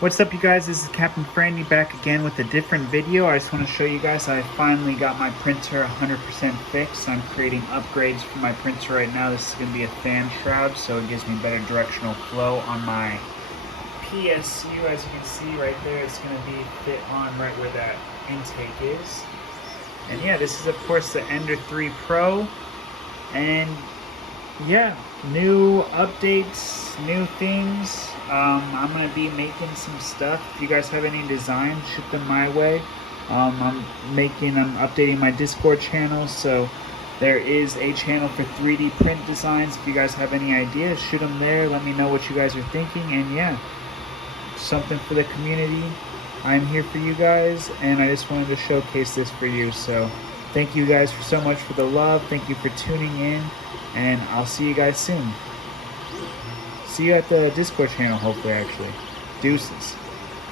What's up, you guys? This is Captain Frandy back again with a different video. I just want to show you guys I finally got my printer 100% fixed. I'm creating upgrades for my printer right now. This is going to be a fan shroud, so it gives me better directional flow on my PSU. As you can see right there, it's going to be fit on right where that intake is. And yeah, this is of course the Ender 3 Pro. And yeah, new updates, new things. I'm going to be making some stuff. If you guys have any designs, shoot them my way. I'm updating my Discord channel, so there is a channel for 3D print designs. If you guys have any ideas, shoot them there. Let me know what you guys are thinking, and yeah, something for the community. I'm here for you guys, and I just wanted to showcase this for you. So thank you guys so much for the love. Thank you for tuning in, and I'll see you guys soon. See you at the Discord channel, hopefully, actually. Deuces.